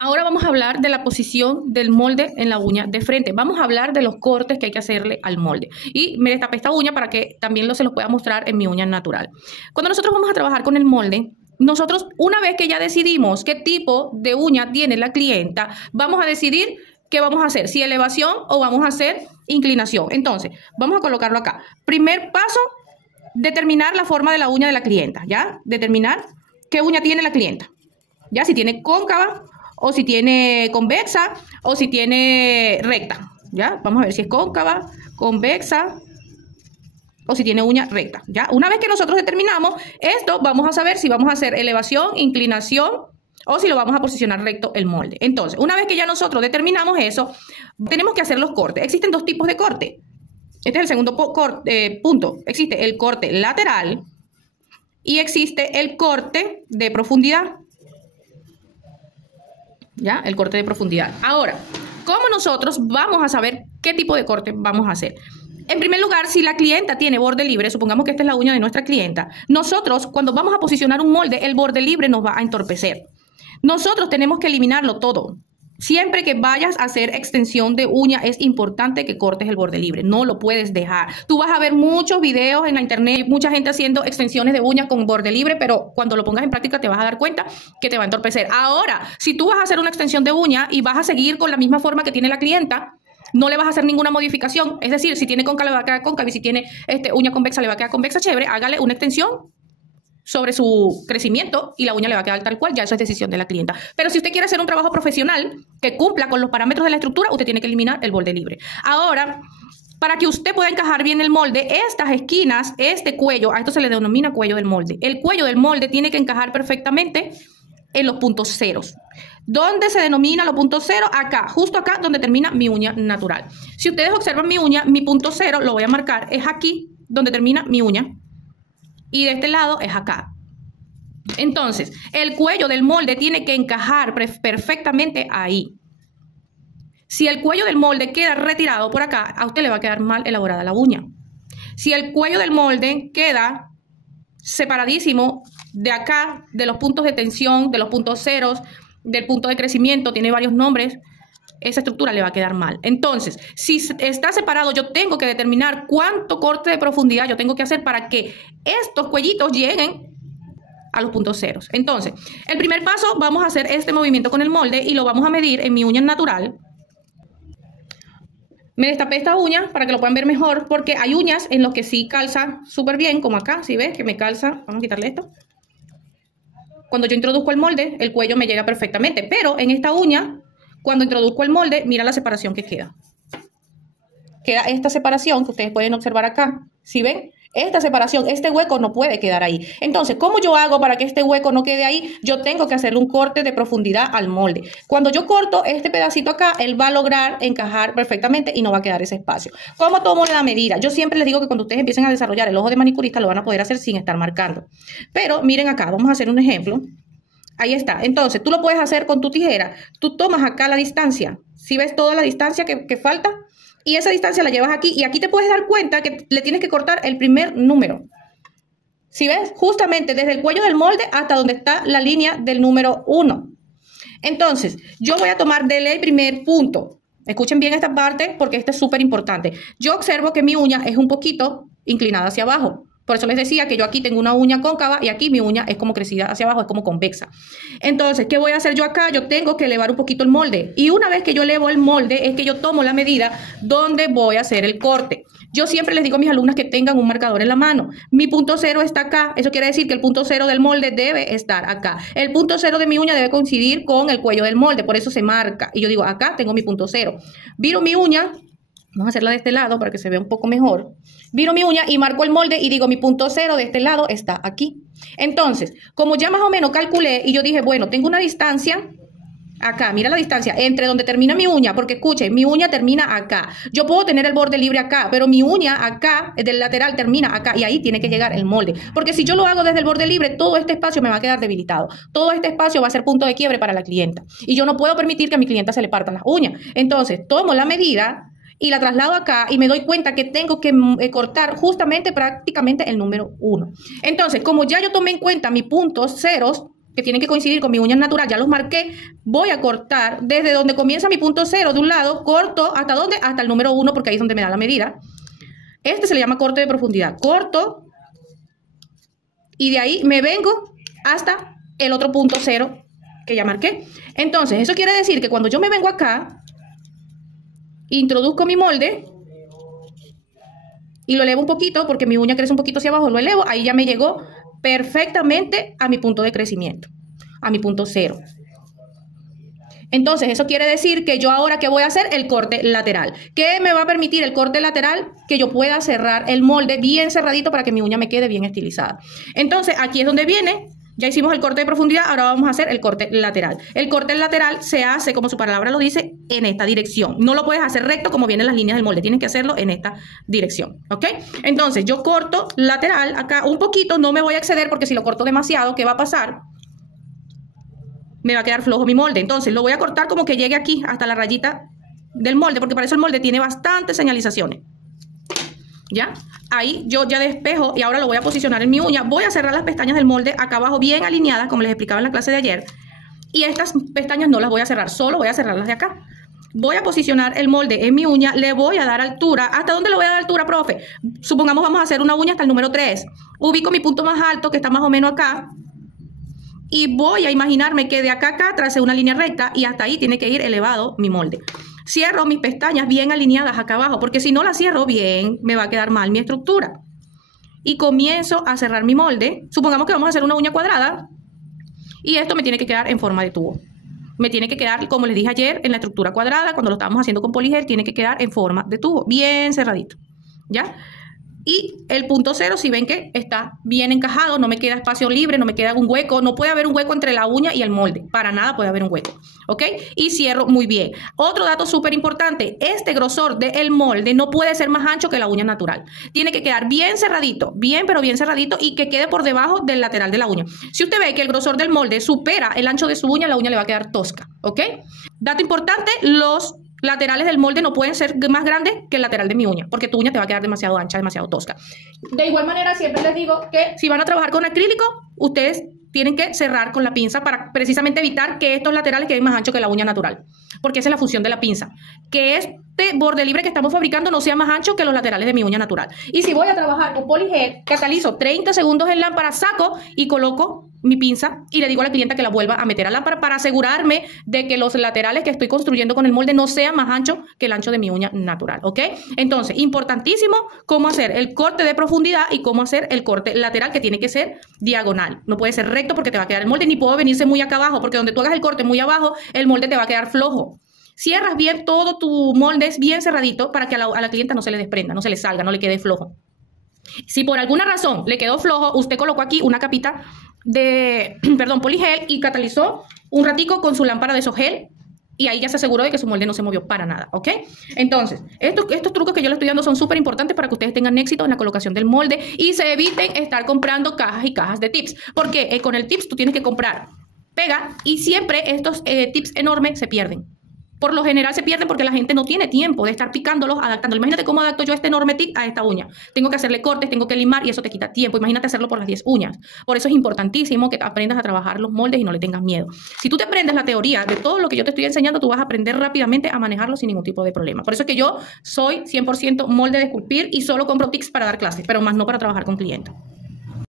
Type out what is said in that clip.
Ahora vamos a hablar de la posición del molde en la uña de frente. Vamos a hablar de los cortes que hay que hacerle al molde. Y me destapé esta uña para que también se los pueda mostrar en mi uña natural. Cuando nosotros vamos a trabajar con el molde, nosotros una vez que ya decidimos qué tipo de uña tiene la clienta, vamos a decidir qué vamos a hacer, si elevación o vamos a hacer inclinación. Entonces, vamos a colocarlo acá. Primer paso, determinar la forma de la uña de la clienta, ¿ya? Determinar qué uña tiene la clienta, ¿ya? Si tiene cóncava, o si tiene convexa, o si tiene recta, ¿ya? Vamos a ver si es cóncava, convexa, o si tiene uña recta, ¿ya? Una vez que nosotros determinamos esto, vamos a saber si vamos a hacer elevación, inclinación, o si lo vamos a posicionar recto el molde. Entonces, una vez que ya nosotros determinamos eso, tenemos que hacer los cortes. Existen dos tipos de corte. Este es el segundo punto. Existe el corte lateral y existe el corte de profundidad. ¿Ya? El corte de profundidad. Ahora, ¿cómo nosotros vamos a saber qué tipo de corte vamos a hacer? En primer lugar, si la clienta tiene borde libre, supongamos que esta es la uña de nuestra clienta, nosotros cuando vamos a posicionar un molde, el borde libre nos va a entorpecer. Nosotros tenemos que eliminarlo todo. Siempre que vayas a hacer extensión de uña es importante que cortes el borde libre, no lo puedes dejar. Tú vas a ver muchos videos en la internet, mucha gente haciendo extensiones de uña con borde libre, pero cuando lo pongas en práctica te vas a dar cuenta que te va a entorpecer. Ahora, si tú vas a hacer una extensión de uña y vas a seguir con la misma forma que tiene la clienta, no le vas a hacer ninguna modificación, es decir, si tiene cóncava le va a quedar cóncava y si tiene uña convexa le va a quedar convexa, chévere, hágale una extensión sobre su crecimiento y la uña le va a quedar tal cual, ya eso es decisión de la clienta. Pero si usted quiere hacer un trabajo profesional que cumpla con los parámetros de la estructura, usted tiene que eliminar el borde libre. Ahora, para que usted pueda encajar bien el molde, estas esquinas, este cuello, a esto se le denomina cuello del molde. El cuello del molde tiene que encajar perfectamente en los puntos ceros. ¿Dónde se denomina los puntos ceros? Acá, justo acá donde termina mi uña natural. Si ustedes observan mi uña, mi punto cero, lo voy a marcar, es aquí donde termina mi uña. Y de este lado es acá. Entonces, el cuello del molde tiene que encajar perfectamente ahí. Si el cuello del molde queda retirado por acá, a usted le va a quedar mal elaborada la uña. Si el cuello del molde queda separadísimo de acá, de los puntos de tensión, de los puntos ceros, del punto de crecimiento, tiene varios nombres, esa estructura le va a quedar mal. Entonces, si está separado, yo tengo que determinar cuánto corte de profundidad yo tengo que hacer para que estos cuellitos lleguen a los puntos ceros. Entonces, el primer paso, vamos a hacer este movimiento con el molde y lo vamos a medir en mi uña natural. Me destapé esta uña para que lo puedan ver mejor, porque hay uñas en las que sí calza súper bien, como acá, si ves que me calza, vamos a quitarle esto. Cuando yo introduzco el molde, el cuello me llega perfectamente, pero en esta uña, cuando introduzco el molde, mira la separación que queda. Queda esta separación que ustedes pueden observar acá. ¿Sí ven? Esta separación, este hueco no puede quedar ahí. Entonces, ¿cómo yo hago para que este hueco no quede ahí? Yo tengo que hacerle un corte de profundidad al molde. Cuando yo corto este pedacito acá, él va a lograr encajar perfectamente y no va a quedar ese espacio. ¿Cómo tomo la medida? Yo siempre les digo que cuando ustedes empiecen a desarrollar el ojo de manicurista, lo van a poder hacer sin estar marcando. Pero miren acá, vamos a hacer un ejemplo. Ahí está. Entonces, tú lo puedes hacer con tu tijera. Tú tomas acá la distancia. ¿Sí ves toda la distancia que falta? Y esa distancia la llevas aquí. Y aquí te puedes dar cuenta que le tienes que cortar el primer número. ¿Sí ves? Justamente desde el cuello del molde hasta donde está la línea del número 1. Entonces, yo voy a tomar del primer punto. Escuchen bien esta parte porque esta es súper importante. Yo observo que mi uña es un poquito inclinada hacia abajo. Por eso les decía que yo aquí tengo una uña cóncava y aquí mi uña es como crecida hacia abajo, es como convexa. Entonces, ¿qué voy a hacer yo acá? Yo tengo que elevar un poquito el molde. Y una vez que yo elevo el molde, es que yo tomo la medida donde voy a hacer el corte. Yo siempre les digo a mis alumnas que tengan un marcador en la mano. Mi punto cero está acá. Eso quiere decir que el punto cero del molde debe estar acá. El punto cero de mi uña debe coincidir con el cuello del molde. Por eso se marca. Y yo digo, acá tengo mi punto cero. Viro mi uña. Vamos a hacerla de este lado para que se vea un poco mejor. Viro mi uña y marco el molde y digo mi punto cero de este lado está aquí. Entonces, como ya más o menos calculé y yo dije, bueno, tengo una distancia acá, mira la distancia entre donde termina mi uña, porque escuchen, mi uña termina acá. Yo puedo tener el borde libre acá, pero mi uña acá, del lateral, termina acá y ahí tiene que llegar el molde. Porque si yo lo hago desde el borde libre, todo este espacio me va a quedar debilitado. Todo este espacio va a ser punto de quiebre para la clienta. Y yo no puedo permitir que a mi clienta se le partan las uñas. Entonces, tomo la medida y la traslado acá y me doy cuenta que tengo que cortar justamente prácticamente el número 1. Entonces, como ya yo tomé en cuenta mis puntos ceros, que tienen que coincidir con mi uña natural, ya los marqué, voy a cortar desde donde comienza mi punto 0 de un lado, corto hasta dónde, hasta el número 1, porque ahí es donde me da la medida. Este se le llama corte de profundidad. Corto y de ahí me vengo hasta el otro punto 0 que ya marqué. Entonces, eso quiere decir que cuando yo me vengo acá, introduzco mi molde y lo elevo un poquito porque mi uña crece un poquito hacia abajo, lo elevo, ahí ya me llegó perfectamente a mi punto de crecimiento, a mi punto 0. Entonces, eso quiere decir que yo ahora, ¿qué voy a hacer? El corte lateral. ¿Qué me va a permitir el corte lateral? Que yo pueda cerrar el molde bien cerradito para que mi uña me quede bien estilizada. Entonces, aquí es donde viene. Ya hicimos el corte de profundidad, ahora vamos a hacer el corte lateral. El corte lateral se hace, como su palabra lo dice, en esta dirección. No lo puedes hacer recto como vienen las líneas del molde, tienes que hacerlo en esta dirección, ¿ok? Entonces, yo corto lateral acá un poquito, no me voy a exceder porque si lo corto demasiado, ¿qué va a pasar? Me va a quedar flojo mi molde. Entonces, lo voy a cortar como que llegue aquí hasta la rayita del molde, porque para eso el molde tiene bastantes señalizaciones. ¿Ya? Ahí yo ya despejo y ahora lo voy a posicionar en mi uña. Voy a cerrar las pestañas del molde acá abajo bien alineadas, como les explicaba en la clase de ayer. Y estas pestañas no las voy a cerrar, solo voy a cerrarlas de acá. Voy a posicionar el molde en mi uña, le voy a dar altura. ¿Hasta dónde le voy a dar altura, profe? Supongamos vamos a hacer una uña hasta el número 3. Ubico mi punto más alto, que está más o menos acá. Y voy a imaginarme que de acá a acá tracé una línea recta y hasta ahí tiene que ir elevado mi molde. Cierro mis pestañas bien alineadas acá abajo, porque si no las cierro bien, me va a quedar mal mi estructura. Y comienzo a cerrar mi molde. Supongamos que vamos a hacer una uña cuadrada y esto me tiene que quedar en forma de tubo. Me tiene que quedar, como les dije ayer, en la estructura cuadrada, cuando lo estábamos haciendo con poligel, tiene que quedar en forma de tubo, bien cerradito. ¿Ya? Y el punto 0, si ven que está bien encajado, no me queda espacio libre, no me queda un hueco, no puede haber un hueco entre la uña y el molde, para nada puede haber un hueco, ¿ok? Y cierro muy bien. Otro dato súper importante, este grosor del molde no puede ser más ancho que la uña natural. Tiene que quedar bien cerradito, bien pero bien cerradito y que quede por debajo del lateral de la uña. Si usted ve que el grosor del molde supera el ancho de su uña, la uña le va a quedar tosca, ¿ok? Dato importante, los laterales del molde no pueden ser más grandes que el lateral de mi uña, porque tu uña te va a quedar demasiado ancha, demasiado tosca. De igual manera, siempre les digo que si van a trabajar con acrílico, ustedes tienen que cerrar con la pinza para precisamente evitar que estos laterales queden más anchos que la uña natural, porque esa es la función de la pinza, que este borde libre que estamos fabricando no sea más ancho que los laterales de mi uña natural. Y si voy a trabajar con poligel, catalizo 30 segundos en lámpara, saco y coloco mi pinza y le digo a la clienta que la vuelva a meter a lámpara para asegurarme de que los laterales que estoy construyendo con el molde no sean más anchos que el ancho de mi uña natural, ¿ok? Entonces, importantísimo cómo hacer el corte de profundidad y cómo hacer el corte lateral, que tiene que ser diagonal. No puede ser recto porque te va a quedar el molde, ni puede venirse muy acá abajo, porque donde tú hagas el corte muy abajo, el molde te va a quedar flojo. Cierras bien todo tu molde, bien cerradito, para que a la clienta no se le desprenda, no se le salga, no le quede flojo. Si por alguna razón le quedó flojo, usted colocó aquí una capita de, poligel y catalizó un ratico con su lámpara de isogel y ahí ya se aseguró de que su molde no se movió para nada, ¿ok? Entonces, estos trucos que yo les estoy dando son súper importantes para que ustedes tengan éxito en la colocación del molde y se eviten estar comprando cajas y cajas de tips, porque con el tips tú tienes que comprar pega y siempre estos tips enormes se pierden. Por lo general se pierden porque la gente no tiene tiempo de estar picándolos, adaptándolos. Imagínate cómo adapto yo este enorme tip a esta uña. Tengo que hacerle cortes, tengo que limar y eso te quita tiempo. Imagínate hacerlo por las 10 uñas. Por eso es importantísimo que aprendas a trabajar los moldes y no le tengas miedo. Si tú te aprendes la teoría de todo lo que yo te estoy enseñando, tú vas a aprender rápidamente a manejarlo sin ningún tipo de problema. Por eso es que yo soy 100% molde de esculpir y solo compro tips para dar clases, pero más no para trabajar con clientes.